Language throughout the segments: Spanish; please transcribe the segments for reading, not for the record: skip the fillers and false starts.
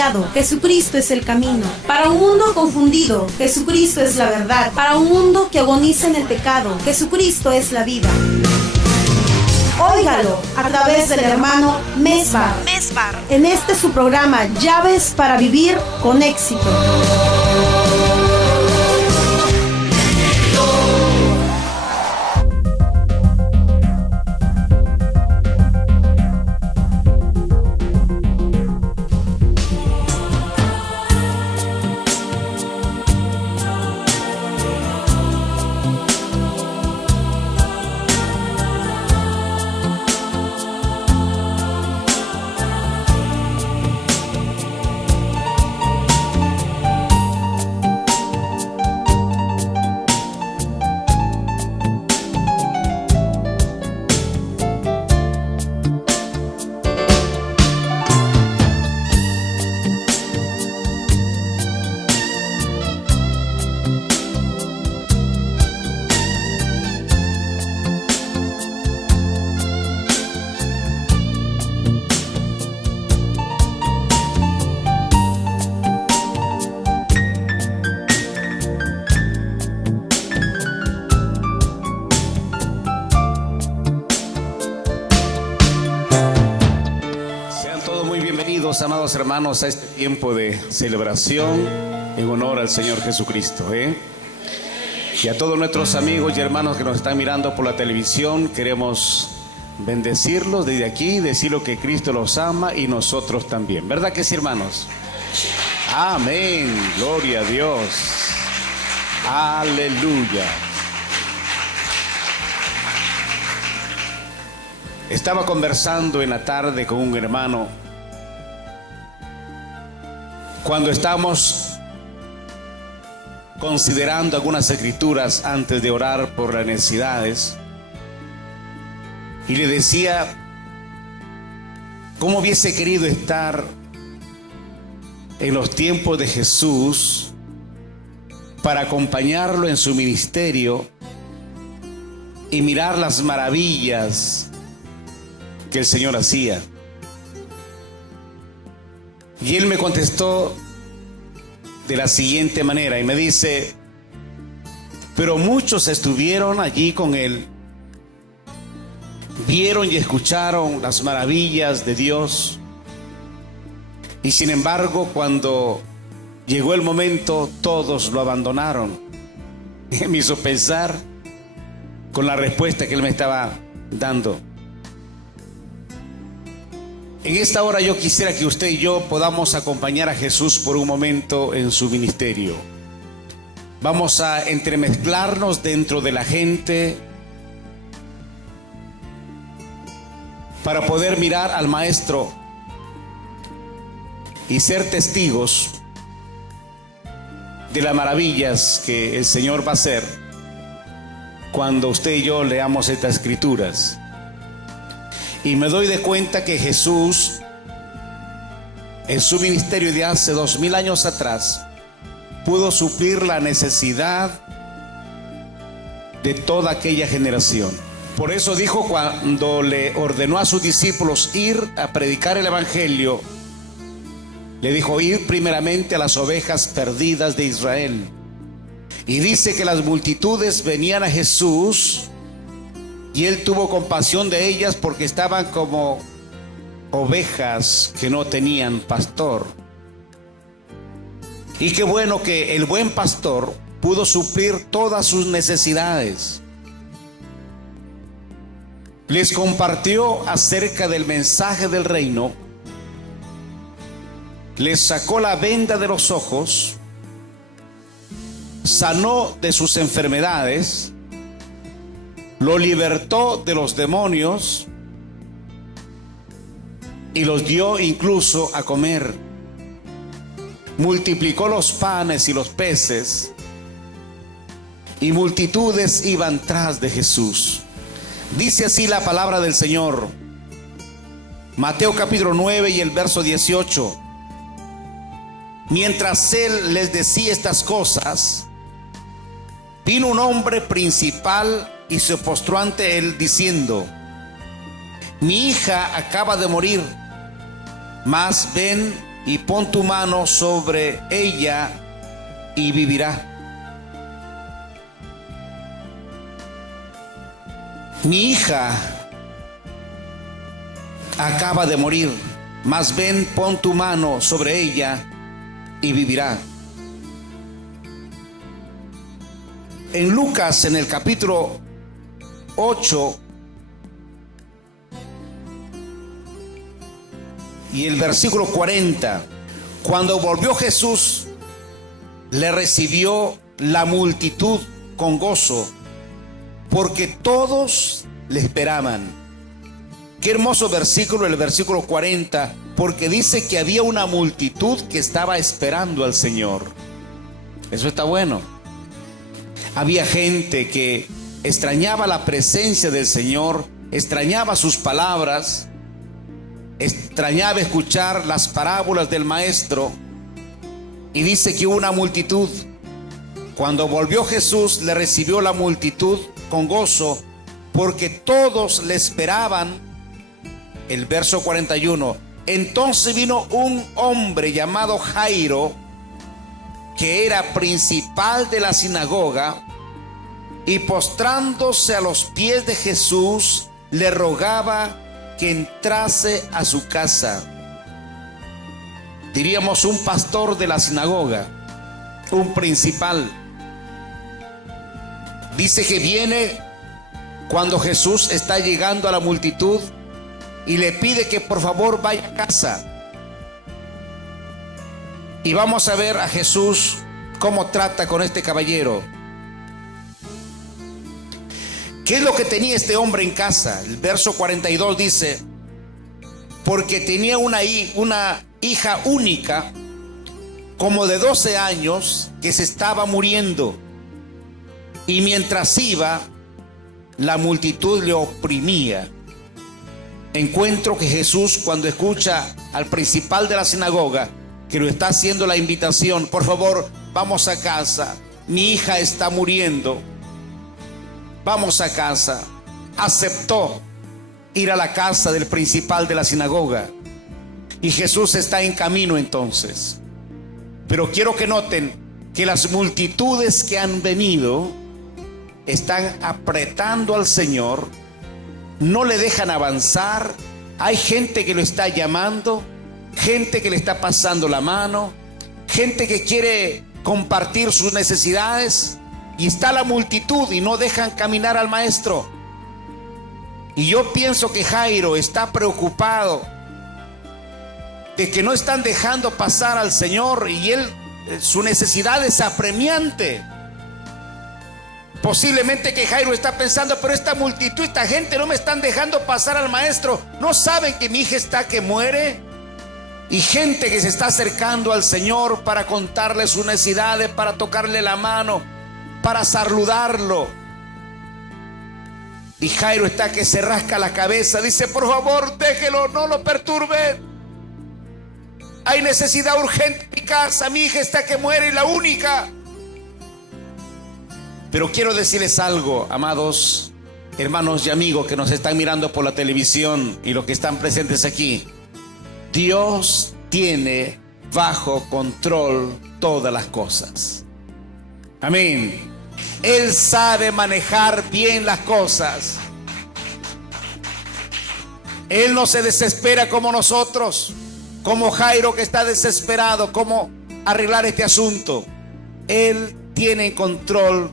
extraviado, Jesucristo es el camino. Para un mundo confundido, Jesucristo es la verdad. Para un mundo que agoniza en el pecado, Jesucristo es la vida. Óigalo a través del hermano Mesbar. En este su programa, Llaves para Vivir con Éxito. Amados hermanos, a este tiempo de celebración en honor al Señor Jesucristo, y a todos nuestros amigos y hermanos que nos están mirando por la televisión, queremos bendecirlos desde aquí, decirles que Cristo los ama y nosotros también, ¿verdad que sí, hermanos? Amén, gloria a Dios, aleluya. Estaba conversando en la tarde con un hermano cuando estamos considerando algunas escrituras antes de orar por las necesidades, y le decía cómo hubiese querido estar en los tiempos de Jesús para acompañarlo en su ministerio y mirar las maravillas que el Señor hacía. Y él me contestó de la siguiente manera y me dice: pero muchos estuvieron allí con él, vieron y escucharon las maravillas de Dios, y sin embargo cuando llegó el momento todos lo abandonaron. Y me hizo pensar con la respuesta que él me estaba dando. En esta hora yo quisiera que usted y yo podamos acompañar a Jesús por un momento en su ministerio. Vamos a entremezclarnos dentro de la gente para poder mirar al Maestro y ser testigos de las maravillas que el Señor va a hacer cuando usted y yo leamos estas escrituras. Y me doy de cuenta que Jesús, en su ministerio de hace 2000 años atrás, pudo suplir la necesidad de toda aquella generación. Por eso dijo, cuando le ordenó a sus discípulos ir a predicar el evangelio, le dijo: ir primeramente a las ovejas perdidas de Israel. Y dice que las multitudes venían a Jesús y él tuvo compasión de ellas porque estaban como ovejas que no tenían pastor. Y qué bueno que el buen pastor pudo suplir todas sus necesidades. Les compartió acerca del mensaje del reino, les sacó la venda de los ojos, sanó de sus enfermedades, lo libertó de los demonios y los dio incluso a comer. Multiplicó los panes y los peces y multitudes iban tras de Jesús. Dice así la palabra del Señor, Mateo capítulo 9 y el verso 18. Mientras él les decía estas cosas, vino un hombre principal y se postró ante él diciendo: mi hija acaba de morir, mas ven y pon tu mano sobre ella y vivirá. Mi hija acaba de morir, mas ven, pon tu mano sobre ella y vivirá. En Lucas, en el capítulo 8 y el versículo 40, cuando volvió Jesús, le recibió la multitud con gozo, porque todos le esperaban. Qué hermoso versículo, el versículo 40, porque dice que había una multitud que estaba esperando al Señor. Eso está bueno. Había gente que extrañaba la presencia del Señor, extrañaba sus palabras, extrañaba escuchar las parábolas del Maestro. Y dice que hubo una multitud. Cuando volvió Jesús, le recibió la multitud con gozo, porque todos le esperaban. El verso 41. Entonces vino un hombre llamado Jairo, que era principal de la sinagoga, y postrándose a los pies de Jesús, le rogaba que entrase a su casa. Diríamos un pastor de la sinagoga, un principal. Dice que viene cuando Jesús está llegando a la multitud y le pide que por favor vaya a casa. Y vamos a ver a Jesús cómo trata con este caballero. ¿Qué es lo que tenía este hombre en casa? El verso 42 dice, porque tenía una hija única, como de 12 años, que se estaba muriendo. Y mientras iba, la multitud le oprimía. Encuentro que Jesús, cuando escucha al principal de la sinagoga, que lo está haciendo la invitación, por favor, vamos a casa, mi hija está muriendo, vamos a casa, aceptó ir a la casa del principal de la sinagoga. Y Jesús está en camino entonces. Pero quiero que noten que las multitudes que han venido están apretando al Señor, no le dejan avanzar. Hay gente que lo está llamando, gente que le está pasando la mano, gente que quiere compartir sus necesidades, y está la multitud y no dejan caminar al Maestro. Y yo pienso que Jairo está preocupado de que no están dejando pasar al Señor, y él, su necesidad es apremiante. Posiblemente que Jairo está pensando, pero esta multitud, esta gente no me están dejando pasar al Maestro. ¿No saben que mi hija está que muere? Y gente que se está acercando al Señor para contarle sus necesidades, para tocarle la mano, para saludarlo. Y Jairo está que se rasca la cabeza, dice, por favor, déjelo, no lo perturben. Hay necesidad urgente en mi casa, mi hija está que muere y la única. Pero quiero decirles algo, amados hermanos y amigos que nos están mirando por la televisión y los que están presentes aquí. Dios tiene bajo control todas las cosas. Amén. Él sabe manejar bien las cosas. Él no se desespera como nosotros, como Jairo que está desesperado, cómo arreglar este asunto. Él tiene en control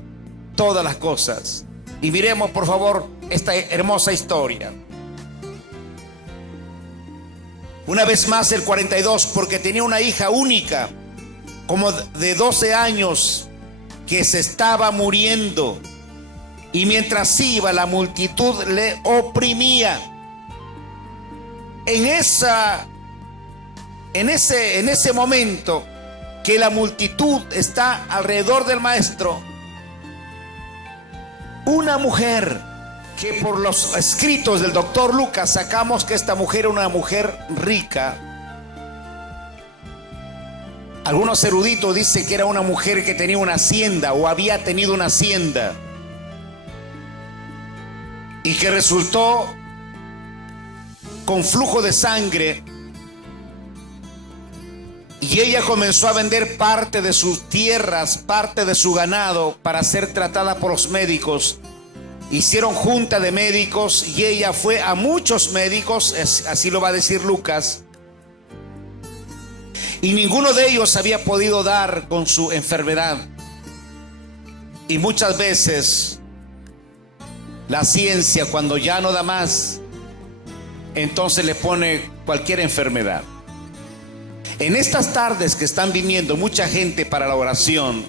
todas las cosas. Y miremos por favor esta hermosa historia. Una vez más el 42, porque tenía una hija única, como de 12 años, que se estaba muriendo. Y mientras iba, la multitud le oprimía. En ese momento que la multitud está alrededor del Maestro, una mujer, que por los escritos del doctor Lucas sacamos que esta mujer era una mujer rica. Algunos eruditos dicen que era una mujer que tenía una hacienda o había tenido una hacienda, y que resultó con flujo de sangre Y ella comenzó a vender parte de sus tierras, parte de su ganado, para ser tratada por los médicos. Hicieron junta de médicos y ella fue a muchos médicos, así lo va a decir Lucas, y ninguno de ellos había podido dar con su enfermedad. Y muchas veces la ciencia, cuando ya no da más, entonces le pone cualquier enfermedad. En estas tardes que están viniendo mucha gente para la oración,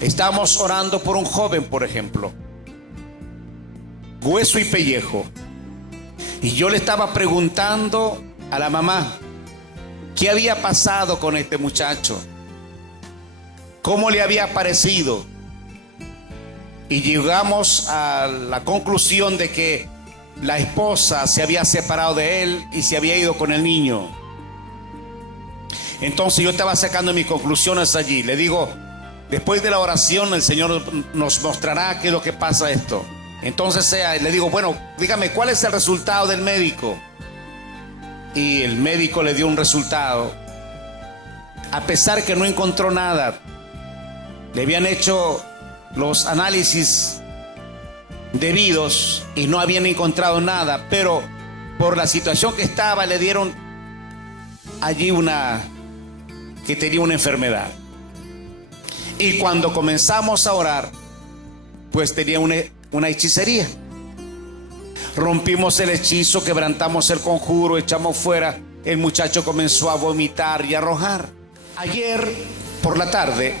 estamos orando por un joven, por ejemplo, hueso y pellejo. Y yo le estaba preguntando a la mamá qué había pasado con este muchacho, cómo le había parecido. Y llegamos a la conclusión de que la esposa se había separado de él y se había ido con el niño. Entonces yo estaba sacando mis conclusiones allí. Le digo, después de la oración el Señor nos mostrará qué es lo que pasa esto. Entonces le digo, bueno, dígame, ¿cuál es el resultado del médico? Y el médico le dio un resultado. A pesar que no encontró nada, le habían hecho los análisis debidos y no habían encontrado nada, pero por la situación que estaba le dieron allí que tenía una enfermedad. Y cuando comenzamos a orar, pues tenía una hechicería. Rompimos el hechizo, quebrantamos el conjuro, echamos fuera. El muchacho comenzó a vomitar y a arrojar. Ayer por la tarde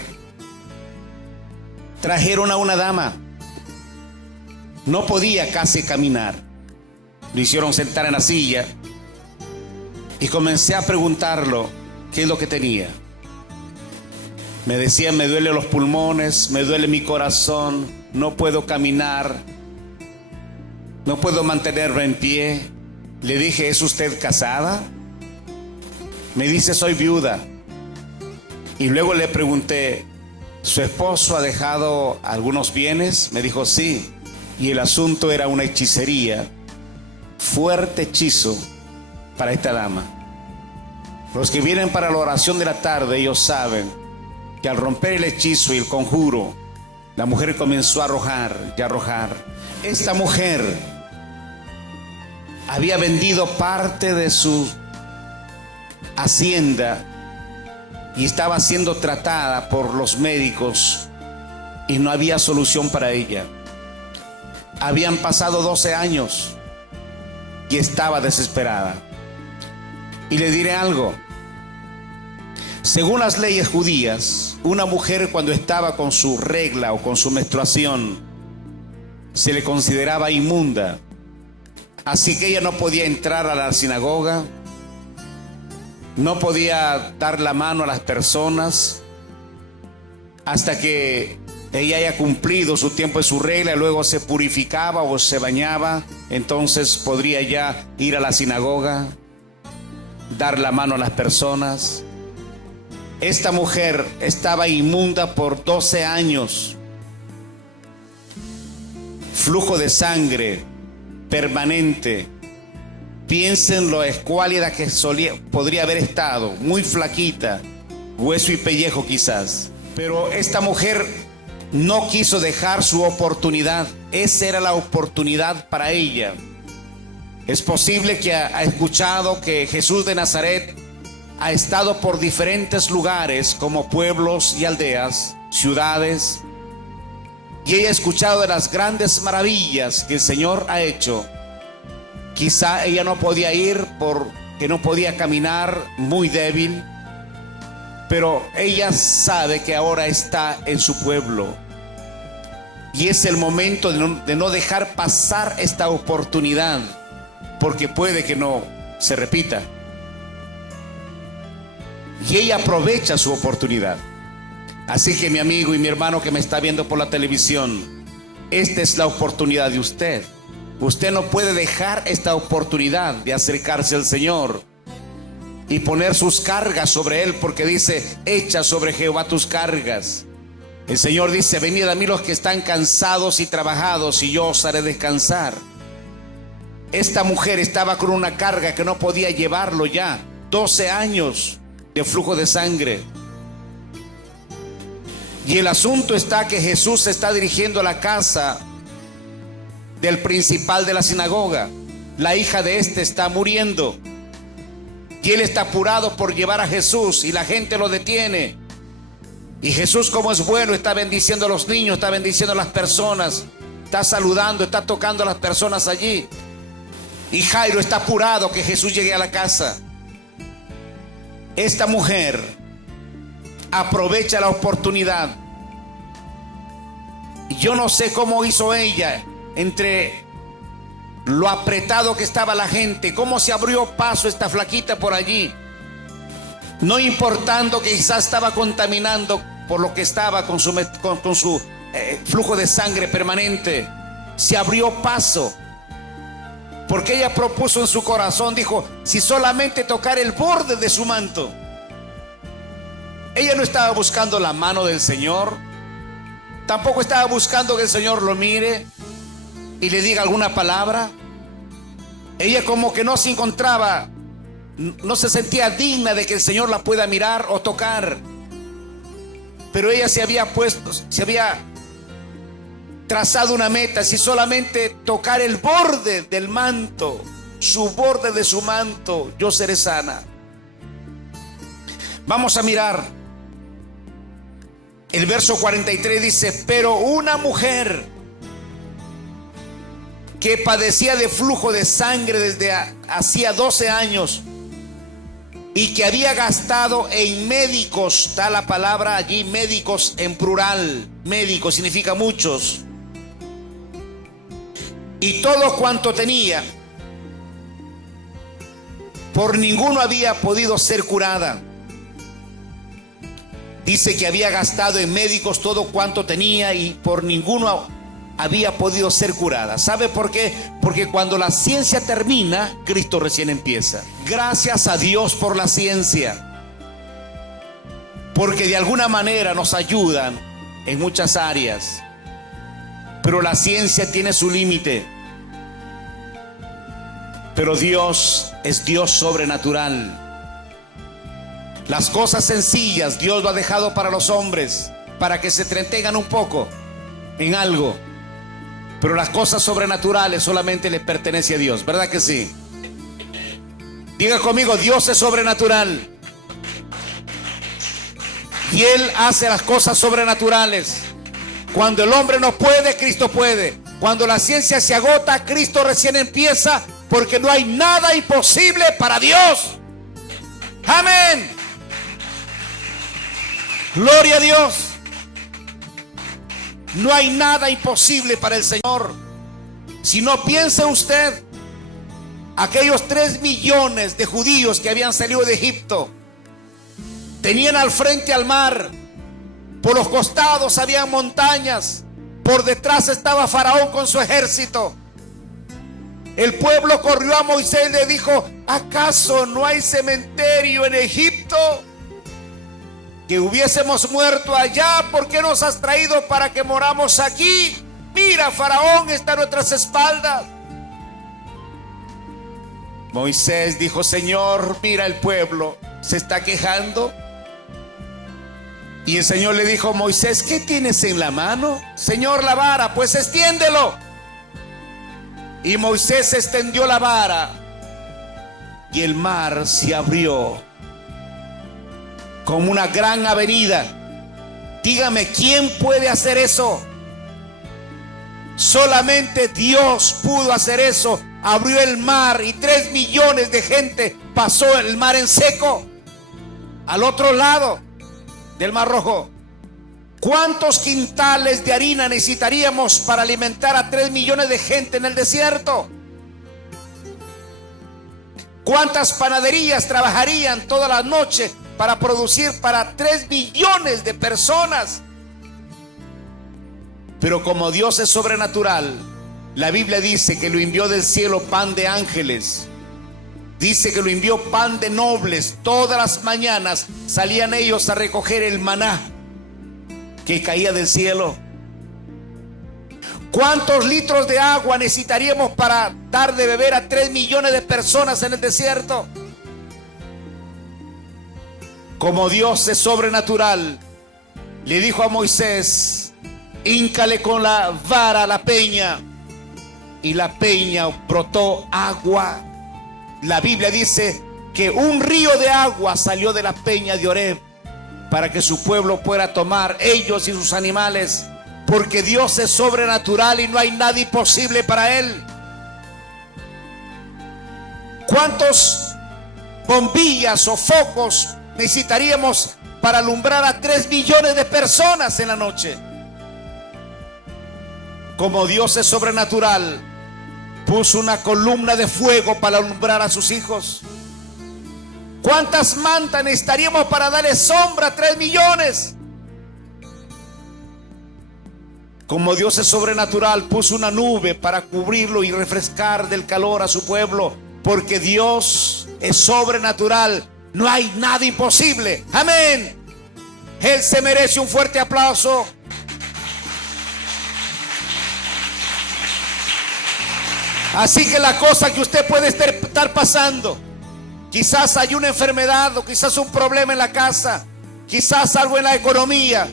trajeron a una dama. No podía casi caminar. Lo hicieron sentar en la silla y comencé a preguntarlo qué es lo que tenía. Me decía, me duelen los pulmones, me duele mi corazón, no puedo caminar, no puedo mantenerme en pie. Le dije, ¿es usted casada? Me dice, soy viuda. Y luego le pregunté, ¿su esposo ha dejado algunos bienes? Me dijo, sí. Y el asunto era una hechicería, fuerte hechizo para esta dama. Los que vienen para la oración de la tarde, ellos saben que al romper el hechizo y el conjuro, la mujer comenzó a arrojar y a arrojar. Esta mujer había vendido parte de su hacienda y estaba siendo tratada por los médicos y no había solución para ella. Habían pasado 12 años y estaba desesperada. Y le diré algo. Según las leyes judías, una mujer cuando estaba con su regla o con su menstruación, se le consideraba inmunda. Así que ella no podía entrar a la sinagoga, no podía dar la mano a las personas hasta que ella haya cumplido su tiempo de su regla, y luego se purificaba o se bañaba, entonces podría ya ir a la sinagoga, dar la mano a las personas. Esta mujer estaba inmunda por 12 años. Flujo de sangre permanente. Piensen lo escuálida que podría haber estado, muy flaquita, hueso y pellejo quizás. Pero esta mujer no quiso dejar su oportunidad. Esa era la oportunidad para ella. Es posible que ha escuchado que Jesús de Nazaret ha estado por diferentes lugares como pueblos y aldeas, ciudades, y ella ha escuchado de las grandes maravillas que el Señor ha hecho. Quizá ella no podía ir porque no podía caminar, muy débil, pero ella sabe que ahora está en su pueblo y es el momento de no dejar pasar esta oportunidad, porque puede que no se repita. Y ella aprovecha su oportunidad. Así que mi amigo y mi hermano que me está viendo por la televisión, esta es la oportunidad de usted. Usted no puede dejar esta oportunidad de acercarse al Señor y poner sus cargas sobre Él, porque dice, echa sobre Jehová tus cargas. El Señor dice, venid a mí los que están cansados y trabajados, y yo os haré descansar. Esta mujer estaba con una carga que no podía llevarlo ya, 12 años. de flujo de sangre. Y el asunto está que Jesús se está dirigiendo a la casa del principal de la sinagoga. La hija de este está muriendo. Y él está apurado por llevar a Jesús y la gente lo detiene. Y Jesús, como es bueno, está bendiciendo a los niños, está bendiciendo a las personas, está saludando, está tocando a las personas allí. Y Jairo está apurado que Jesús llegue a la casa. Esta mujer aprovecha la oportunidad. Yo no sé cómo hizo ella, entre lo apretado que estaba la gente, cómo se abrió paso esta flaquita por allí, no importando que quizás estaba contaminando por lo que estaba con su flujo de sangre permanente. Se abrió paso porque ella propuso en su corazón, dijo, si solamente tocar el borde de su manto. Ella no estaba buscando la mano del Señor, tampoco estaba buscando que el Señor lo mire y le diga alguna palabra. Ella como que no se encontraba, no se sentía digna de que el Señor la pueda mirar o tocar. Pero ella se había trazado una meta: si solamente tocar el borde del manto, su borde de su manto, yo seré sana. Vamos a mirar el verso 43, dice: pero una mujer que padecía de flujo de sangre desde hacía 12 años y que había gastado en médicos, está la palabra allí, médicos en plural, médicos significa muchos, y todo cuanto tenía, por ninguno había podido ser curada. Dice que había gastado en médicos todo cuanto tenía y por ninguno había podido ser curada. ¿Sabe por qué? Porque cuando la ciencia termina, Cristo recién empieza. Gracias a Dios por la ciencia, porque de alguna manera nos ayudan en muchas áreas, pero la ciencia tiene su límite. Pero Dios es Dios sobrenatural. Las cosas sencillas Dios lo ha dejado para los hombres, para que se entretengan un poco en algo. Pero las cosas sobrenaturales solamente le pertenece a Dios, ¿verdad que sí? Diga conmigo: Dios es sobrenatural. Y Él hace las cosas sobrenaturales. Cuando el hombre no puede, Cristo puede. Cuando la ciencia se agota, Cristo recién empieza, porque no hay nada imposible para Dios. Amén. Gloria a Dios. No hay nada imposible para el Señor. Si no, piense usted, aquellos 3 millones de judíos que habían salido de Egipto, tenían al frente al mar, por los costados había montañas, por detrás estaba Faraón con su ejército. El pueblo corrió a Moisés y le dijo: ¿acaso no hay cementerio en Egipto? Que hubiésemos muerto allá, ¿por qué nos has traído para que moramos aquí? Mira, Faraón está a nuestras espaldas. Moisés dijo: Señor, mira, el pueblo se está quejando. Y el Señor le dijo: Moisés, ¿qué tienes en la mano? Señor, la vara. Pues extiéndelo. Y Moisés extendió la vara y el mar se abrió como una gran avenida. Dígame, ¿quién puede hacer eso? Solamente Dios pudo hacer eso. Abrió el mar y 3 millones de gente pasó el mar en seco al otro lado del Mar Rojo. ¿Cuántos quintales de harina necesitaríamos para alimentar a 3 millones de gente en el desierto? ¿Cuántas panaderías trabajarían toda la noche para producir para 3 millones de personas? Pero como Dios es sobrenatural, la Biblia dice que lo envió del cielo pan de ángeles. Dice que lo envió pan de nobles. Todas las mañanas salían ellos a recoger el maná que caía del cielo. ¿Cuántos litros de agua necesitaríamos para dar de beber a 3 millones de personas en el desierto? como Dios es sobrenatural, le dijo a Moisés: híncale con la vara a la peña, y la peña brotó agua. La Biblia dice que un río de agua salió de la peña de Oreb para que su pueblo pueda tomar, ellos y sus animales, porque Dios es sobrenatural y no hay nada imposible para Él. ¿Cuántos bombillas o focos necesitaríamos para alumbrar a 3 millones de personas en la noche? Como Dios es sobrenatural, puso una columna de fuego para alumbrar a sus hijos. ¿Cuántas mantas necesitaríamos para darle sombra a 3 millones? Como Dios es sobrenatural, puso una nube para cubrirlo y refrescar del calor a su pueblo, porque Dios es sobrenatural. No hay nada imposible. Amén. Él se merece un fuerte aplauso. Así que la cosa que usted puede estar pasando, quizás hay una enfermedad o quizás un problema en la casa, quizás algo en la economía,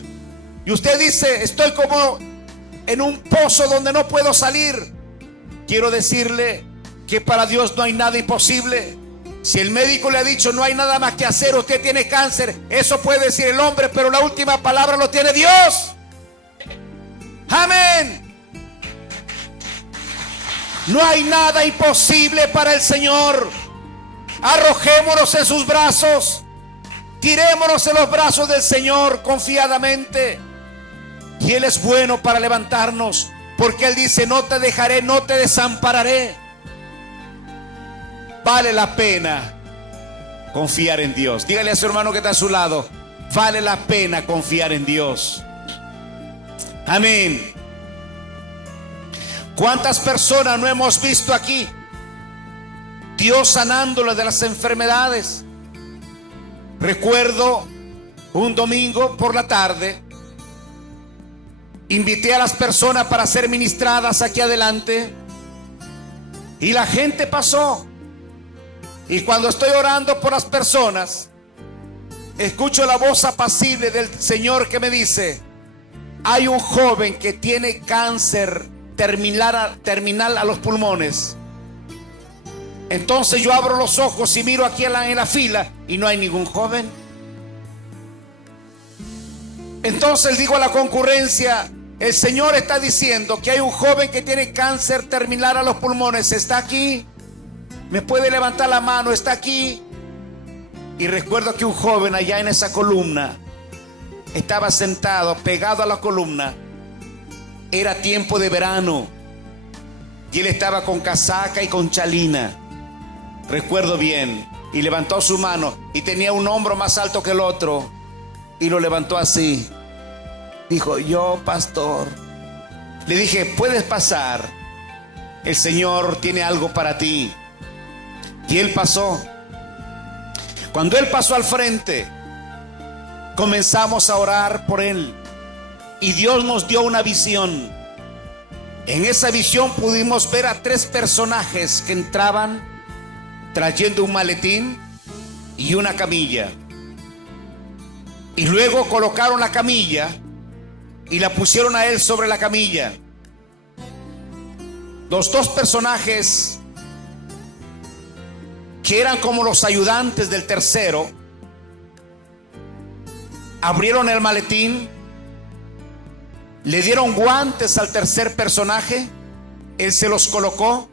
y usted dice: estoy como en un pozo donde no puedo salir. Quiero decirle que para Dios no hay nada imposible. Si el médico le ha dicho no hay nada más que hacer, usted tiene cáncer, eso puede decir el hombre, pero la última palabra lo tiene Dios. Amén. No hay nada imposible para el Señor. Arrojémonos en sus brazos, tirémonos en los brazos del Señor confiadamente, y Él es bueno para levantarnos, porque Él dice: no te dejaré, no te desampararé. Vale la pena confiar en Dios. Dígale a su hermano que está a su lado: vale la pena confiar en Dios. Amén. ¿Cuántas personas no hemos visto aquí? Dios sanándoles de las enfermedades. Recuerdo un domingo por la tarde, invité a las personas para ser ministradas aquí adelante, y la gente pasó. Y cuando estoy orando por las personas, escucho la voz apacible del Señor que me dice: hay un joven que tiene cáncer terminal a los pulmones. Entonces yo abro los ojos y miro aquí en la fila y no hay ningún joven. Entonces digo a la concurrencia: el Señor está diciendo que hay un joven que tiene cáncer terminal a los pulmones. ¿Está aquí? ¿Me puede levantar la mano? ¿Está aquí? Y recuerdo que un joven allá en esa columna estaba sentado pegado a la columna. Era tiempo de verano y él estaba con casaca y con chalina. Recuerdo bien. Y levantó su mano y tenía un hombro más alto que el otro, y lo levantó así. Dijo: yo, pastor. Le dije: puedes pasar, el Señor tiene algo para ti. Y él pasó. Cuando él pasó al frente, comenzamos a orar por él, y Dios nos dio una visión. En esa visión pudimos ver a 3 personajes que entraban trayendo un maletín y una camilla, y luego colocaron la camilla y la pusieron a él sobre la camilla. Los 2 personajes, que eran como los ayudantes del tercero, abrieron el maletín, le dieron guantes al tercer personaje, él se los colocó.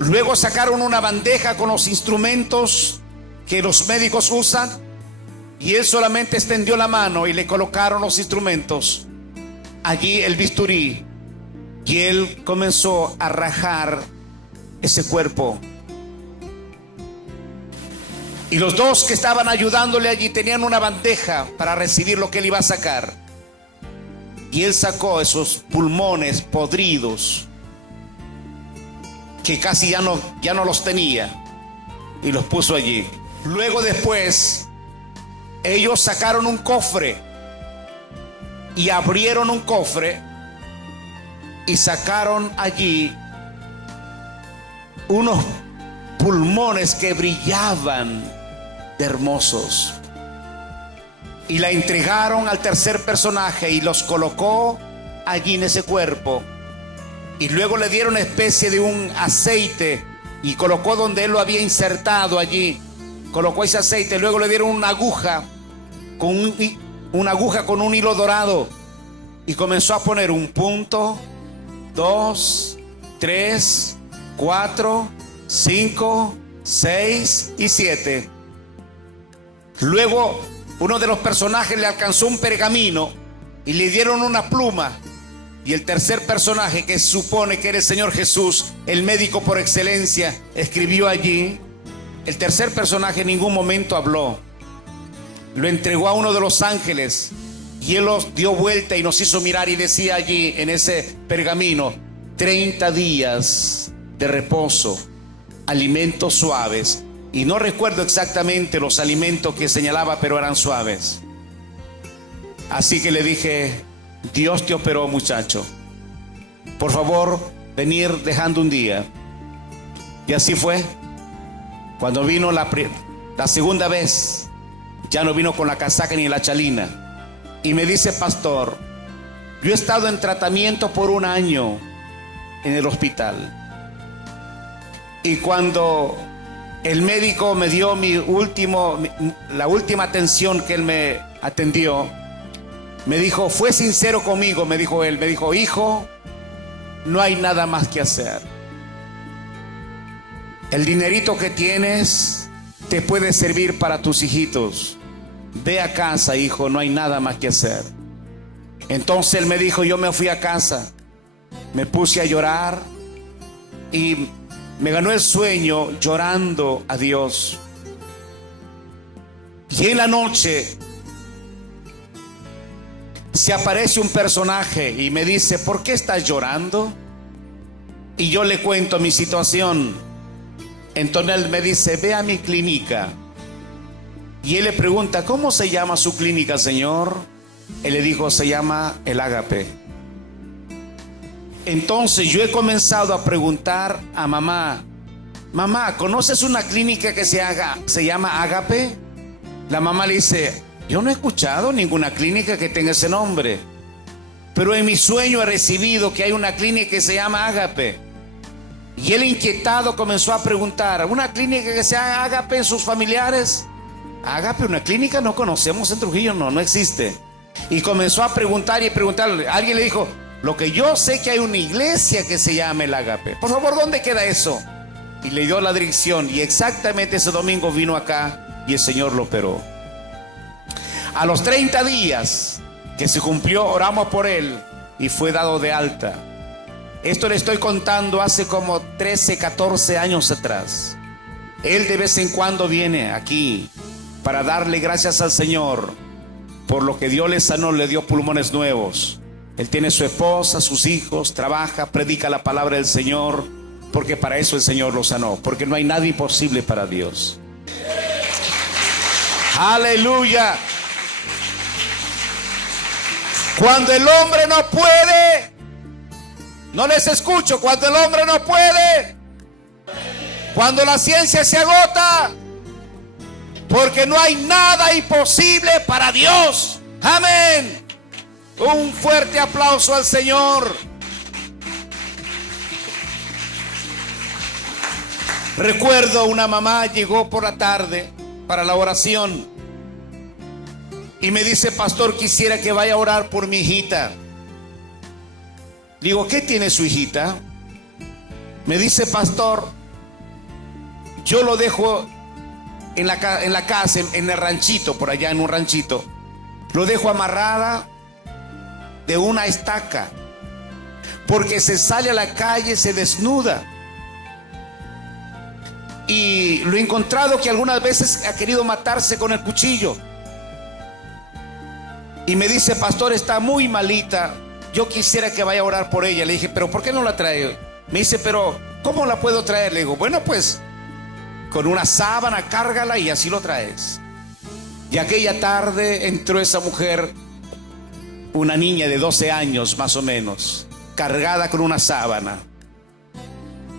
Luego sacaron una bandeja con los instrumentos que los médicos usan, y él solamente extendió la mano y le colocaron los instrumentos, allí el bisturí, y él comenzó a rajar ese cuerpo. Y los 2 que estaban ayudándole allí tenían una bandeja para recibir lo que él iba a sacar, y él sacó esos pulmones podridos que casi ya no los tenía, y los puso allí. Luego, después, ellos sacaron un cofre y abrieron un cofre y sacaron allí unos pulmones que brillaban de hermosos. Y la entregaron al tercer personaje y los colocó allí en ese cuerpo. Y luego le dieron una especie de un aceite y colocó donde él lo había insertado allí. Colocó ese aceite, luego le dieron una aguja con un hilo dorado y comenzó a poner un punto, 2, 3, 4, 5, 6 y 7. Luego uno de los personajes le alcanzó un pergamino y le dieron una pluma. Y el tercer personaje, que supone que era el Señor Jesús, el médico por excelencia, escribió allí. El tercer personaje en ningún momento habló. Lo entregó a uno de los ángeles y él los dio vuelta y nos hizo mirar y decía allí en ese pergamino: 30 días de reposo, alimentos suaves. Y no recuerdo exactamente los alimentos que señalaba, pero eran suaves. Así que le dije: Dios te operó, muchacho. Por favor, venir dejando un día. Y así fue. Cuando vino la segunda vez, ya no vino con la casaca ni la chalina. Y me dice: pastor, yo he estado en tratamiento por 1 año en el hospital. Y cuando el médico me dio la última atención que él me atendió, me dijo, fue sincero conmigo, me dijo él, me dijo: hijo, no hay nada más que hacer. El dinerito que tienes te puede servir para tus hijitos. Ve a casa, hijo, no hay nada más que hacer. Entonces él me dijo, yo me fui a casa, me puse a llorar y me ganó el sueño llorando a Dios. Y en la noche se aparece un personaje y me dice, ¿por qué estás llorando? Y yo le cuento mi situación. Entonces él me dice, ve a mi clínica. Y él le pregunta, ¿cómo se llama su clínica, señor? Él le dijo, se llama El Ágape. Entonces yo he comenzado a preguntar a mamá, mamá, ¿conoces una clínica que se llama Ágape? La mamá le dice, yo no he escuchado ninguna clínica que tenga ese nombre, pero en mi sueño he recibido que hay una clínica que se llama Ágape. Y él, inquietado, comenzó a preguntar, ¿una clínica que sea Ágape en sus familiares? Ágape, una clínica no conocemos en Trujillo, no existe. Y comenzó a preguntar y preguntarle. Alguien le dijo, lo que yo sé que hay una iglesia que se llama El Ágape. Por favor, ¿dónde queda eso? Y le dio la dirección y exactamente ese domingo vino acá y el Señor lo operó. A los 30 días que se cumplió, oramos por él y fue dado de alta. Esto le estoy contando hace como 13, 14 años atrás. Él de vez en cuando viene aquí para darle gracias al Señor por lo que Dios le sanó, le dio pulmones nuevos. Él tiene su esposa, sus hijos, trabaja, predica la palabra del Señor, porque para eso el Señor lo sanó, porque no hay nada imposible para Dios. Aleluya. Cuando el hombre no puede, no les escucho, cuando el hombre no puede, cuando la ciencia se agota, porque no hay nada imposible para Dios. Amén. Un fuerte aplauso al Señor. Recuerdo una mamá llegó por la tarde para la oración y me dice, pastor, quisiera que vaya a orar por mi hijita. Digo, ¿qué tiene su hijita? Me dice, pastor, yo lo dejo en la casa, en el ranchito, por allá en un ranchito. Lo dejo amarrada de una estaca, porque se sale a la calle, se desnuda. Y lo he encontrado que algunas veces ha querido matarse con el cuchillo. Y me dice, pastor, está muy malita, yo quisiera que vaya a orar por ella. Le dije, pero ¿por qué no la trae? Me dice, pero ¿cómo la puedo traer? Le digo, bueno, pues con una sábana cárgala y así lo traes. Y aquella tarde entró esa mujer, una niña de 12 años más o menos, cargada con una sábana.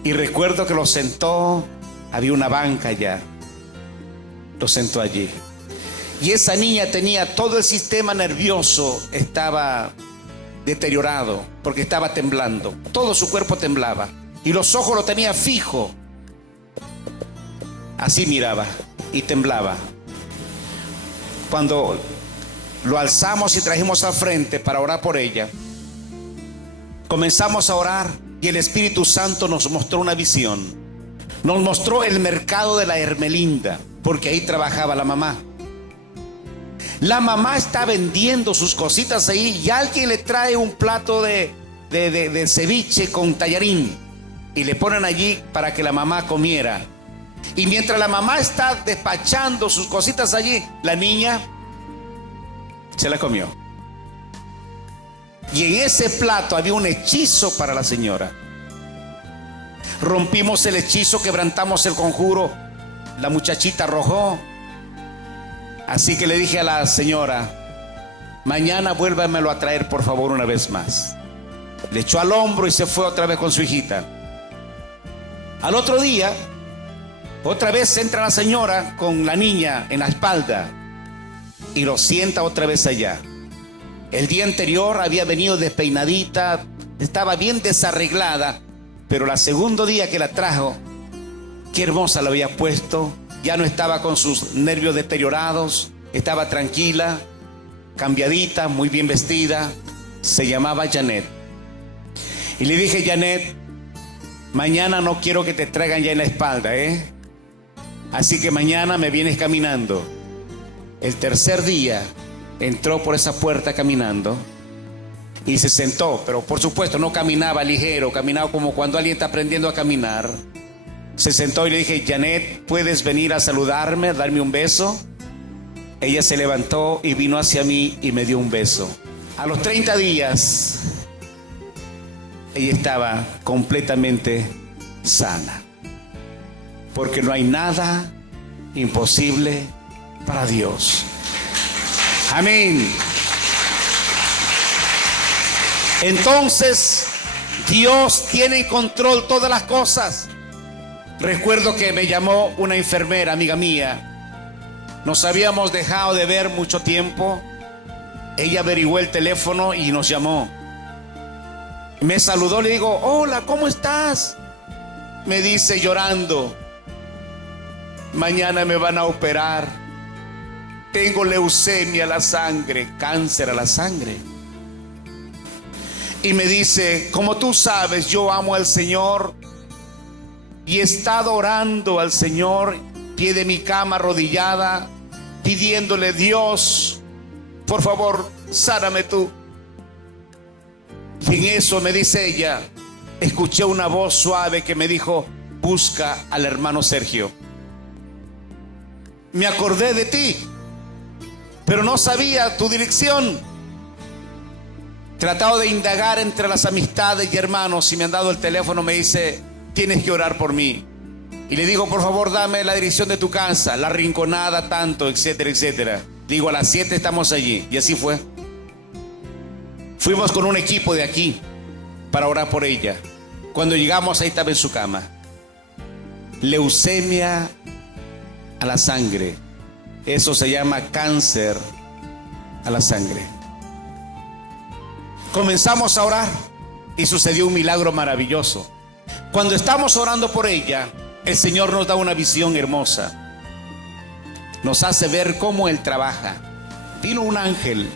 Y recuerdo que lo sentó, había una banca allá. Lo sentó allí. Y esa niña tenía todo el sistema nervioso, estaba deteriorado porque estaba temblando. Todo su cuerpo temblaba. Y los ojos lo tenía fijo. Así miraba y temblaba. Cuando lo alzamos y trajimos al frente para orar por ella, comenzamos a orar y el Espíritu Santo nos mostró una visión. Nos mostró el mercado de la Hermelinda, porque ahí trabajaba la mamá. La mamá está vendiendo sus cositas ahí y alguien le trae un plato de ceviche con tallarín y le ponen allí para que la mamá comiera. Y mientras la mamá está despachando sus cositas allí, la niña se la comió. Y en ese plato había un hechizo para la señora. Rompimos el hechizo, quebrantamos el conjuro. La muchachita arrojó. Así que le dije a la señora: mañana vuélvamelo a traer por favor una vez más. Le echó al hombro y se fue otra vez con su hijita. Al otro día, otra vez entra la señora con la niña en la espalda y lo sienta otra vez allá. El día anterior había venido despeinadita, estaba bien desarreglada, pero el segundo día que la trajo, qué hermosa la había puesto. Ya no estaba con sus nervios deteriorados, estaba tranquila, cambiadita, muy bien vestida. Se llamaba Janet. Y le dije: Janet, mañana no quiero que te traigan ya en la espalda, así que mañana me vienes caminando. El tercer día entró por esa puerta caminando y se sentó, pero por supuesto no caminaba ligero, caminaba como cuando alguien está aprendiendo a caminar. Se sentó y le dije: Janet, ¿puedes venir a saludarme, darme un beso? Ella se levantó y vino hacia mí y me dio un beso. A los 30 días, ella estaba completamente sana. Porque no hay nada imposible para Dios. Amén. Entonces, Dios tiene en control todas las cosas. Recuerdo que me llamó una enfermera, amiga mía. Nos habíamos dejado de ver mucho tiempo. Ella averiguó el teléfono y nos llamó. Me saludó, le digo: hola, ¿cómo estás? Me dice llorando: mañana me van a operar. Tengo leucemia a la sangre, cáncer a la sangre. Y me dice: como tú sabes, yo amo al Señor y he estado orando al Señor, pie de mi cama arrodillada, pidiéndole: Dios, por favor, sáname tú. Y en eso, me dice ella, escuché una voz suave que me dijo: busca al hermano Sergio. Me acordé de ti, pero no sabía tu dirección. Tratado de indagar entre las amistades y hermanos y me han dado el teléfono. Me dice: tienes que orar por mí. Y le digo: por favor, dame la dirección de tu casa, La Rinconada tanto, etcétera, etcétera. Digo: a las 7 estamos allí. Y así fue. Fuimos con un equipo de aquí para orar por ella. Cuando llegamos, ahí estaba en su cama. Leucemia a la sangre. Eso se llama cáncer a la sangre. Comenzamos a orar y sucedió un milagro maravilloso. Cuando estamos orando por ella, el Señor nos da una visión hermosa. Nos hace ver cómo Él trabaja. Vino un ángel,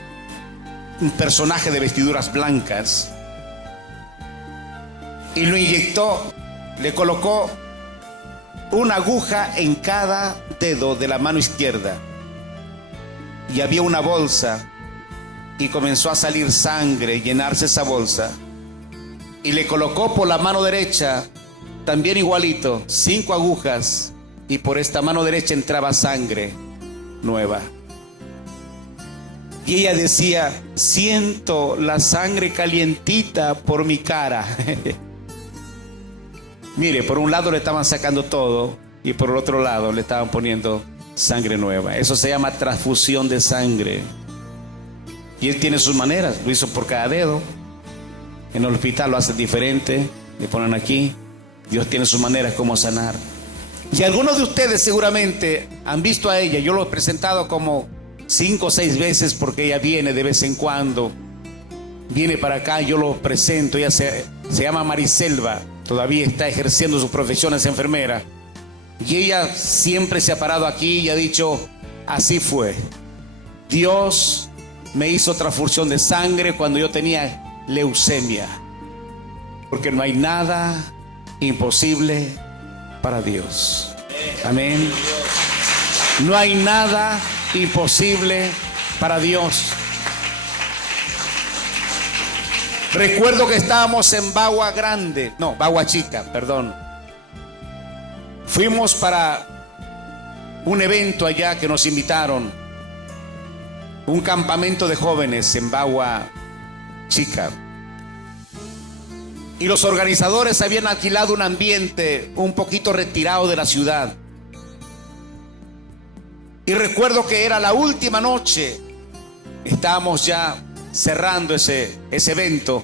un personaje de vestiduras blancas, y lo inyectó, le colocó una aguja en cada dedo de la mano izquierda. Y había una bolsa y comenzó a salir sangre, llenarse esa bolsa. Y le colocó por la mano derecha, también igualito, 5 agujas, y por esta mano derecha entraba sangre nueva. Y ella decía: siento la sangre calientita por mi cara. Mire, por un lado le estaban sacando todo y por el otro lado le estaban poniendo sangre nueva. Eso se llama transfusión de sangre. Y él tiene sus maneras, lo hizo por cada dedo. En el hospital lo hacen diferente, le ponen aquí. Dios tiene sus maneras como sanar. Y algunos de ustedes seguramente han visto a ella. Yo lo he presentado como 5 o 6 veces porque ella viene de vez en cuando. Viene para acá, yo lo presento. Ella se llama Mariselva. Todavía está ejerciendo su profesión, es enfermera. Y ella siempre se ha parado aquí y ha dicho, así fue. Dios me hizo transfusión de sangre cuando yo tenía leucemia. Porque no hay nada imposible para Dios. Amén. No hay nada imposible para Dios. Recuerdo que estábamos en Bagua Chica, perdón. Fuimos para un evento allá que nos invitaron. Un campamento de jóvenes en Bagua Chica. Y los organizadores habían alquilado un ambiente un poquito retirado de la ciudad. Y recuerdo que era la última noche. Estábamos ya cerrando ese evento.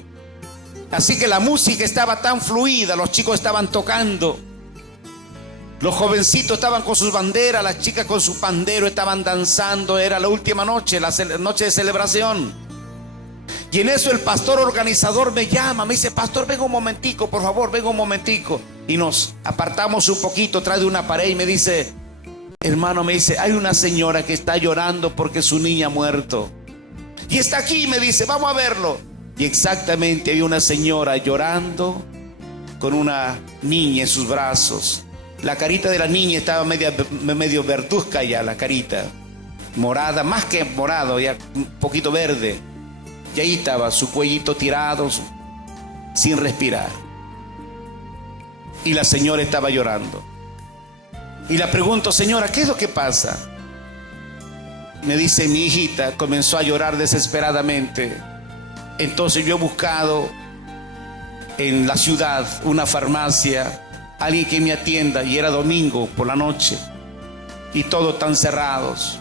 Así que la música estaba tan fluida, los chicos estaban tocando, los jovencitos estaban con sus banderas, las chicas con su pandero estaban danzando. Era la última noche, la noche de celebración. Y en eso el pastor organizador me llama, me dice, pastor, venga un momentico, por favor, venga un momentico. Y nos apartamos un poquito atrás de una pared y me dice, hermano, me dice, hay una señora que está llorando porque su niña ha muerto. Y está aquí, me dice, vamos a verlo. Y exactamente había una señora llorando con una niña en sus brazos. La carita de la niña estaba medio verduzca ya, la carita. Morada, más que morado, ya un poquito verde. Y ahí estaba su cuellito tirado, sin respirar. Y la señora estaba llorando. Y le pregunto, señora, ¿qué es lo que pasa? Me dice, mi hijita comenzó a llorar desesperadamente. Entonces yo he buscado en la ciudad una farmacia, alguien que me atienda, y era domingo por la noche y todos están cerrados.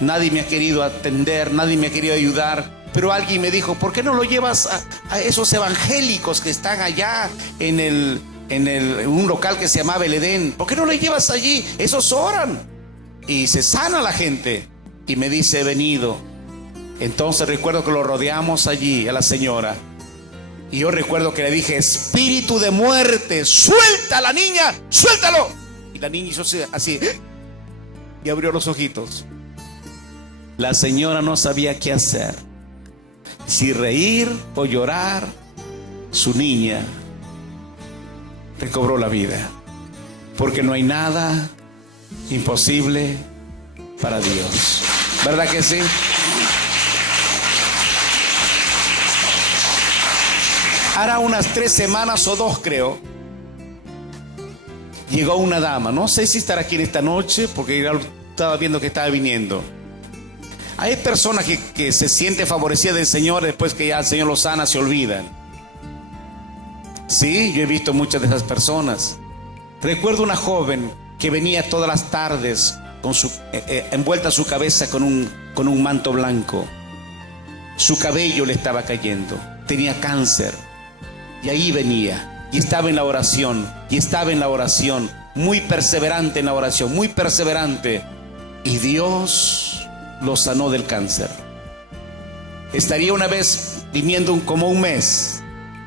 Nadie me ha querido atender, nadie me ha querido ayudar, pero alguien me dijo, ¿por qué no lo llevas a esos evangélicos que están allá en un local que se llamaba El Edén? ¿Por qué no lo llevas allí? Esos oran y se sana la gente. Y me dice, he venido. Entonces recuerdo que lo rodeamos allí a la señora. Y yo recuerdo que le dije, espíritu de muerte, suelta a la niña, suéltalo. Y la niña hizo así y abrió los ojitos. La señora no sabía qué hacer, si reír o llorar. Su niña recobró la vida, porque no hay nada imposible para Dios. ¿Verdad que sí? Hará unas 3 semanas o 2, creo, llegó una dama. No sé si estará aquí en esta noche, porque estaba viendo que estaba viniendo. Hay personas que se sienten favorecidas del Señor después que ya el Señor los sana, se olvidan. Sí, yo he visto muchas de esas personas. Recuerdo una joven que venía todas las tardes con envuelta su cabeza con un manto blanco. Su cabello le estaba cayendo, tenía cáncer. Y ahí venía, y estaba en la oración, muy perseverante en la oración, muy perseverante. Y Dios lo sanó del cáncer. Estaría una vez viniendo como un mes,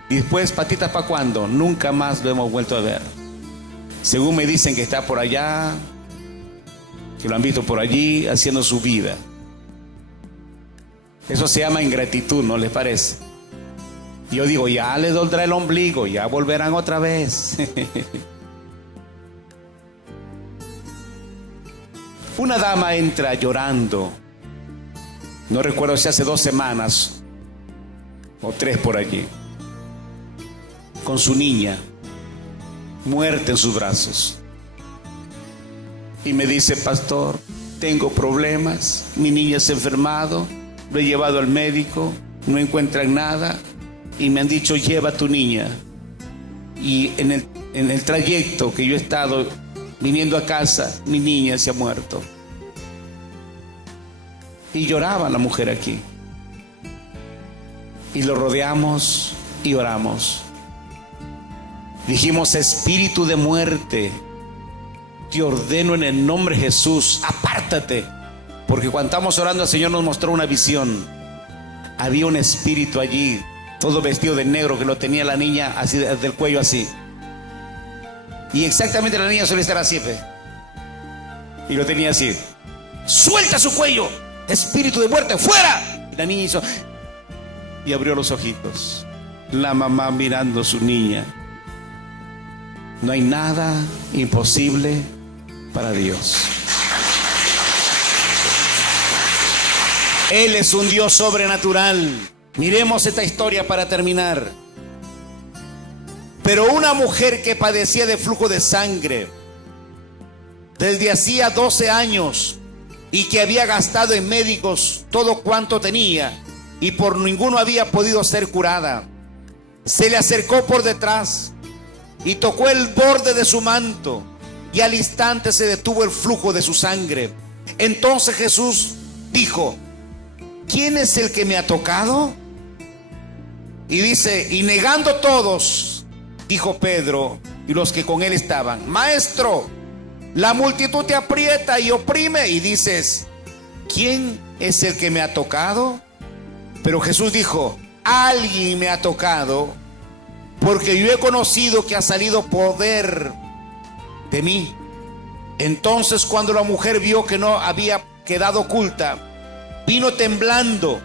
y después, patitas para cuando, nunca más lo hemos vuelto a ver. Según me dicen que está por allá, que lo han visto por allí haciendo su vida. Eso se llama ingratitud, ¿no les parece? Yo digo, ya les dolerá el ombligo, ya volverán otra vez. Una dama entra llorando, no recuerdo si hace 2 semanas o 3 por allí, con su niña muerta en sus brazos. Y me dice, pastor, tengo problemas, mi niña se ha enfermado, lo he llevado al médico, no encuentran nada. Y me han dicho, lleva a tu niña. Y en el trayecto que yo he estado viniendo a casa, mi niña se ha muerto. Y lloraba la mujer aquí. Y lo rodeamos y oramos. Dijimos, espíritu de muerte, te ordeno en el nombre de Jesús, apártate. Porque cuando estamos orando, el Señor nos mostró una visión. Había un espíritu allí, todo vestido de negro, que lo tenía la niña así, del cuello así. Y exactamente la niña suele estar así, ¿ve? Y lo tenía así. ¡Suelta su cuello! ¡Espíritu de muerte, fuera! Y la niña hizo... y abrió los ojitos. La mamá mirando a su niña. No hay nada imposible para Dios. Él es un Dios sobrenatural. Miremos esta historia para terminar. Pero una mujer que padecía de flujo de sangre desde hacía 12 años y que había gastado en médicos todo cuanto tenía y por ninguno había podido ser curada, se le acercó por detrás y tocó el borde de su manto, y al instante se detuvo el flujo de su sangre. Entonces Jesús dijo: ¿quién es el que me ha tocado? Y dice, y negando todos, dijo Pedro y los que con él estaban: Maestro, la multitud te aprieta y oprime, y dices, ¿quién es el que me ha tocado? Pero Jesús dijo: alguien me ha tocado, porque yo he conocido que ha salido poder de mí. Entonces, cuando la mujer vio que no había quedado oculta, vino temblando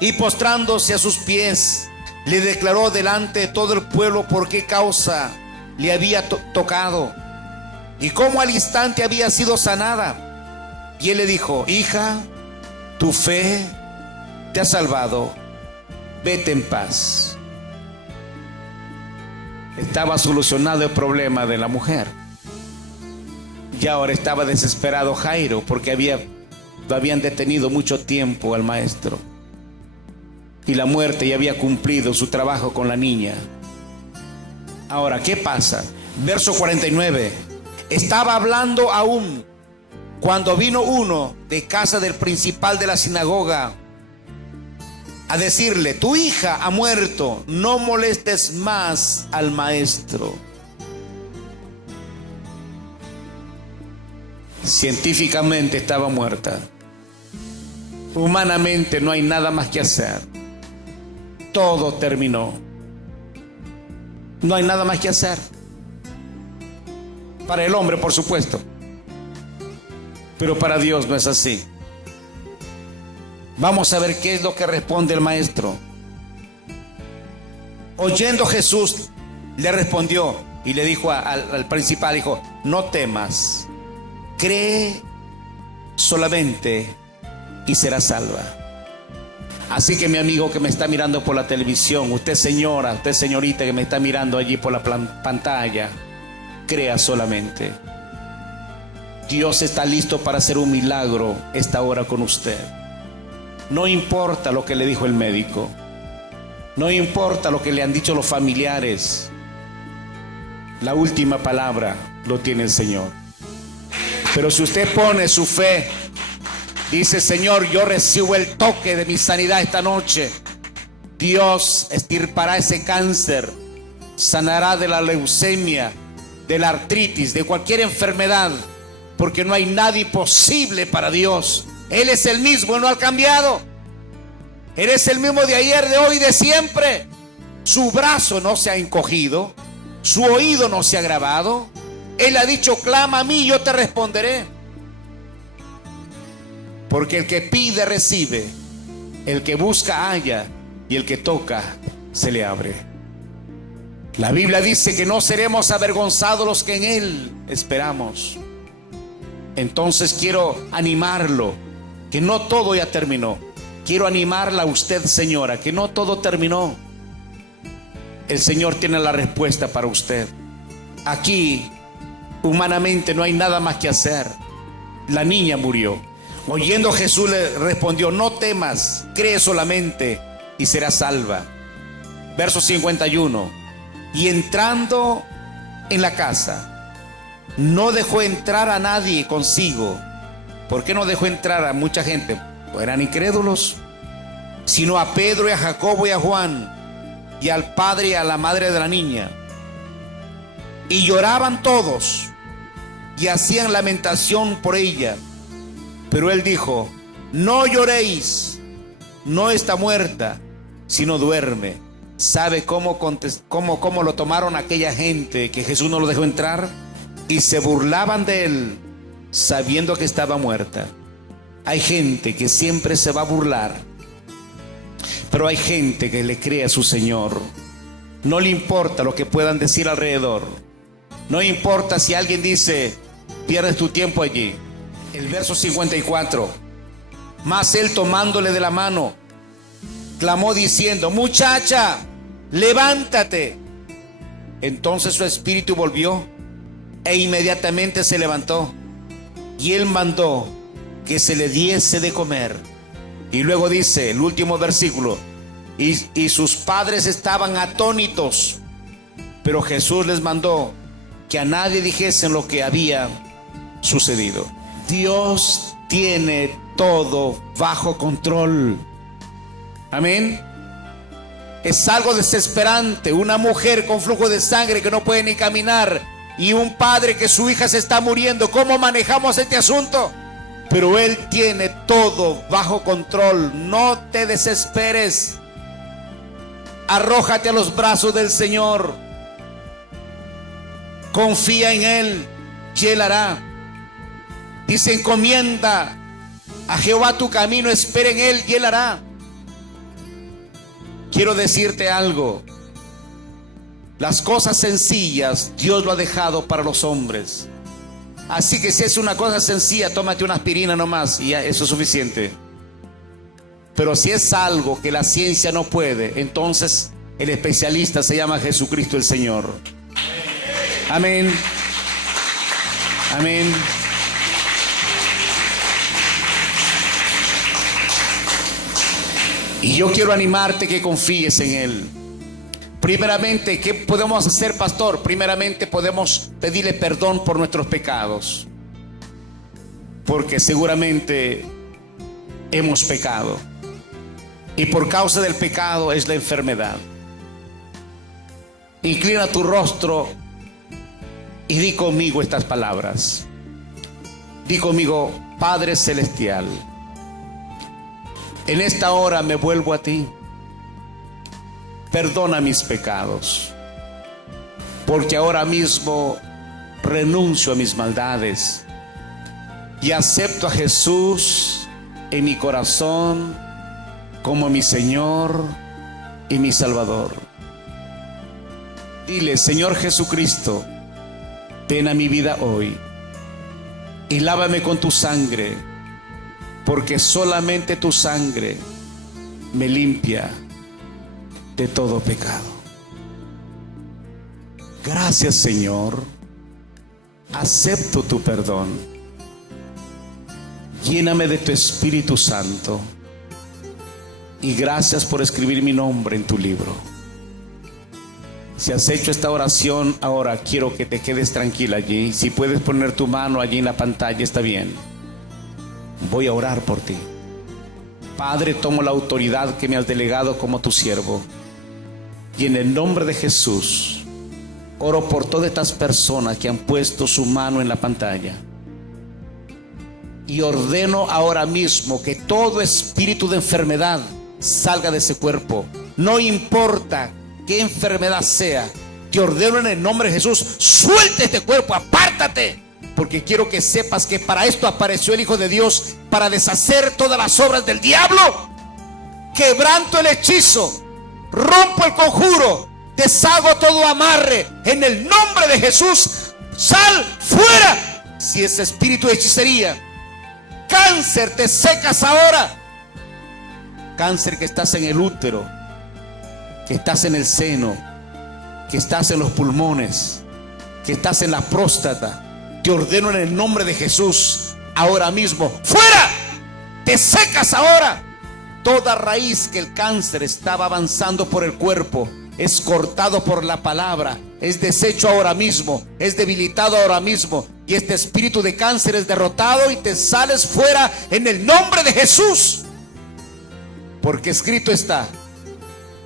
y postrándose a sus pies, le declaró delante de todo el pueblo por qué causa le había tocado y cómo al instante había sido sanada. Y él le dijo: hija, tu fe te ha salvado, vete en paz. Estaba solucionado el problema de la mujer. Y ahora estaba desesperado Jairo, porque lo habían detenido mucho tiempo al maestro. Y la muerte ya había cumplido su trabajo con la niña. Ahora, ¿qué pasa? Verso 49. Estaba hablando aún cuando vino uno de casa del principal de la sinagoga a decirle: tu hija ha muerto, no molestes más al maestro. Científicamente estaba muerta. Humanamente no hay nada más que hacer. Todo terminó. No hay nada más que hacer. Para el hombre, por supuesto. Pero para Dios no es así. Vamos a ver qué es lo que responde el maestro. Oyendo Jesús, le respondió y le dijo al principal, dijo: no temas, cree solamente y serás salva. Así que mi amigo que me está mirando por la televisión, usted señora, usted señorita que me está mirando allí por la pantalla, crea solamente. Dios está listo para hacer un milagro esta hora con usted. No importa lo que le dijo el médico, no importa lo que le han dicho los familiares, la última palabra lo tiene el Señor. Pero si usted pone su fe, dice: Señor, yo recibo el toque de mi sanidad esta noche, Dios extirpará ese cáncer, sanará de la leucemia, de la artritis, de cualquier enfermedad, porque no hay nada imposible para Dios. Él es el mismo, no ha cambiado. Él es el mismo de ayer, de hoy y de siempre. Su brazo no se ha encogido, su oído no se ha agravado. Él ha dicho: clama a mí, yo te responderé. Porque el que pide recibe, el que busca halla, y el que toca se le abre. La Biblia dice que no seremos avergonzados los que en Él esperamos. Entonces quiero animarlo, que no todo ya terminó. Quiero animarla a usted, señora, que no todo terminó. El Señor tiene la respuesta para usted. Aquí, humanamente, no hay nada más que hacer. La niña murió. Oyendo Jesús le respondió: no temas, cree solamente y serás salva. Verso 51. Y entrando en la casa, no dejó entrar a nadie consigo. ¿Por qué no dejó entrar a mucha gente? Pues eran incrédulos. Sino a Pedro y a Jacobo y a Juan, y al padre y a la madre de la niña. Y lloraban todos. y hacían lamentación por ella. Pero él dijo: no lloréis, no está muerta, sino duerme. ¿Sabe cómo lo tomaron aquella gente que Jesús no lo dejó entrar? Y se burlaban de él, sabiendo que estaba muerta. Hay gente que siempre se va a burlar, pero hay gente que le cree a su Señor. No le importa lo que puedan decir alrededor. No importa si alguien dice: pierdes tu tiempo allí. El verso 54. Mas él, tomándole de la mano, clamó diciendo: muchacha, levántate. Entonces su espíritu volvió e inmediatamente se levantó, y él mandó que se le diese de comer. Y luego dice el último versículo: y sus padres estaban atónitos, pero Jesús les mandó que a nadie dijesen lo que había sucedido. Dios tiene todo bajo control. Amén. Es algo desesperante, una mujer con flujo de sangre que no puede ni caminar, y un padre que su hija se está muriendo. ¿Cómo manejamos este asunto? Pero Él tiene todo bajo control. No te desesperes. Arrójate a los brazos del Señor. Confía en Él y Él hará. Dice: encomienda a Jehová tu camino, espera en Él y Él hará. Quiero decirte algo. Las cosas sencillas Dios lo ha dejado para los hombres. Así que si es una cosa sencilla, tómate una aspirina nomás y ya, eso es suficiente. Pero si es algo que la ciencia no puede, entonces el especialista se llama Jesucristo el Señor. Amén. Amén. Y yo quiero animarte que confíes en Él. Primeramente, ¿qué podemos hacer, pastor? Primeramente podemos pedirle perdón por nuestros pecados, porque seguramente hemos pecado, y por causa del pecado es la enfermedad. Inclina tu rostro y di conmigo estas palabras. Di conmigo: Padre Celestial, en esta hora me vuelvo a ti. Perdona mis pecados, porque ahora mismo renuncio a mis maldades y acepto a Jesús en mi corazón como mi Señor y mi Salvador. Dile: Señor Jesucristo, ven a mi vida hoy y lávame con tu sangre, porque solamente tu sangre me limpia de todo pecado. Gracias, Señor. Acepto tu perdón. Lléname de tu Espíritu Santo. Y gracias por escribir mi nombre en tu libro. Si has hecho esta oración ahora, quiero que te quedes tranquila allí. Si puedes poner tu mano allí en la pantalla, está bien. Voy a orar por ti. Padre, tomo la autoridad que me has delegado como tu siervo. Y en el nombre de Jesús, oro por todas estas personas que han puesto su mano en la pantalla. Y ordeno ahora mismo que todo espíritu de enfermedad salga de ese cuerpo. No importa qué enfermedad sea, te ordeno en el nombre de Jesús: suelte este cuerpo, apártate. Porque quiero que sepas que para esto apareció el Hijo de Dios, para deshacer todas las obras del diablo. Quebranto el hechizo, rompo el conjuro, deshago todo amarre en el nombre de Jesús. Sal fuera. Si es espíritu de hechicería, cáncer, te secas ahora. Cáncer que estás en el útero, que estás en el seno, que estás en los pulmones, que estás en la próstata, te ordeno en el nombre de Jesús ahora mismo: fuera. Te secas ahora. Toda raíz que el cáncer estaba avanzando por el cuerpo es cortado por la palabra, es deshecho ahora mismo, es debilitado ahora mismo, y este espíritu de cáncer es derrotado y te sales fuera en el nombre de Jesús. Porque escrito está: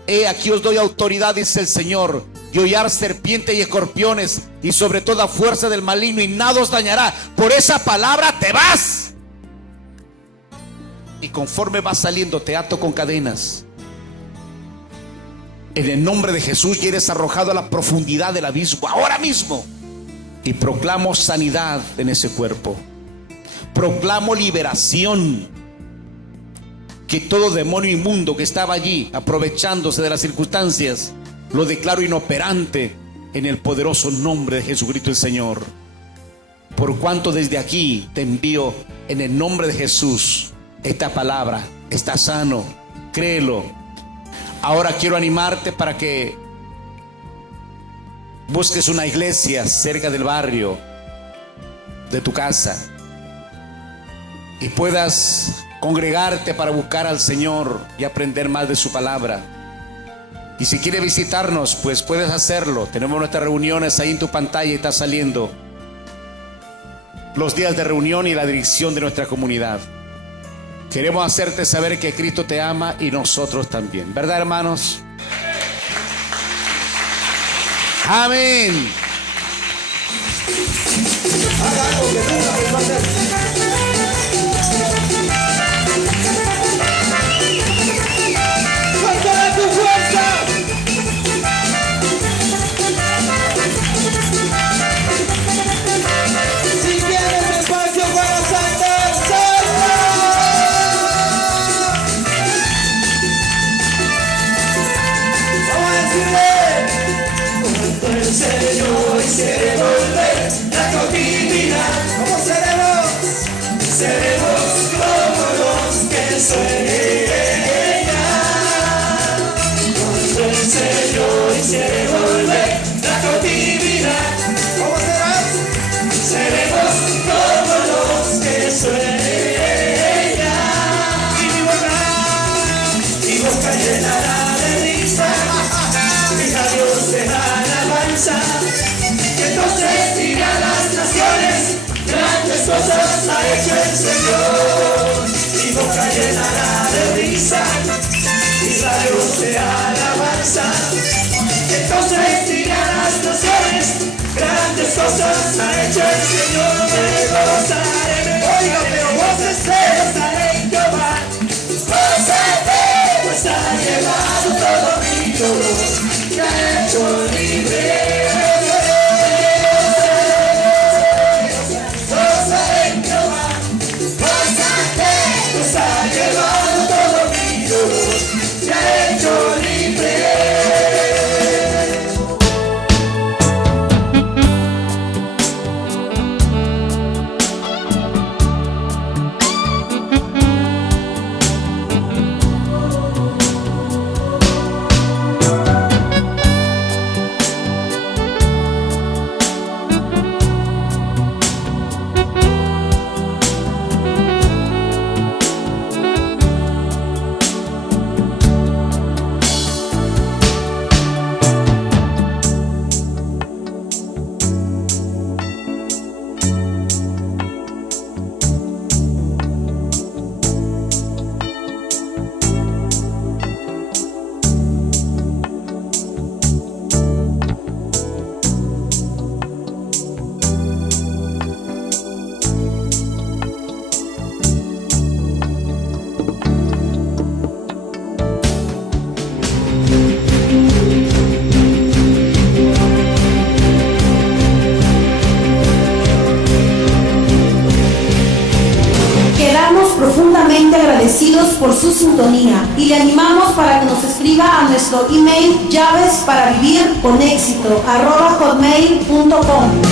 he aquí os doy autoridad, dice el Señor, y hollar serpientes y escorpiones y sobre toda fuerza del maligno, y nada os dañará. Por esa palabra te vas. Y conforme vas saliendo, te ato con cadenas. En el nombre de Jesús, y eres arrojado a la profundidad del abismo ahora mismo. Y proclamo sanidad en ese cuerpo. Proclamo liberación. Que todo demonio inmundo que estaba allí aprovechándose de las circunstancias, lo declaro inoperante en el poderoso nombre de Jesucristo el Señor. Por cuanto desde aquí te envío en el nombre de Jesús esta palabra. Estás sano, créelo. Ahora quiero animarte para que busques una iglesia cerca del barrio de tu casa y puedas congregarte para buscar al Señor y aprender más de su palabra. Y si quieres visitarnos, pues puedes hacerlo. Tenemos nuestras reuniones ahí en tu pantalla, está saliendo los días de reunión y la dirección de nuestra comunidad. Queremos hacerte saber que Cristo te ama y nosotros también, ¿verdad, hermanos? Amén. Señor, quiere volver la cautividad. ¿Cómo seremos? Seremos como los que sueñan. Cuando el Señor quiere volver la cautividad. ¿Cómo será? Seremos como los que sueñan. Y mi boca llenará de risa. Mis labios serán alabanza. Entonces dirán las naciones, grandes cosas ha hecho el Señor. Mi boca llenará de risa, mis labios serán alabanza. Entonces dirán las naciones, grandes cosas ha hecho el Señor. Me gozaré, oiga, pero gozaré en Jehová. Gozaré, pues ha llevado todo mi dolor. Me ha hecho libre. Gozaré en Jehová. Gozaré, pues ha llevado todo mi dolor. Me ha hecho libre. Profundamente agradecidos por su sintonía y le animamos para que nos escriba a nuestro email llavesparavivirconexito@hotmail.com.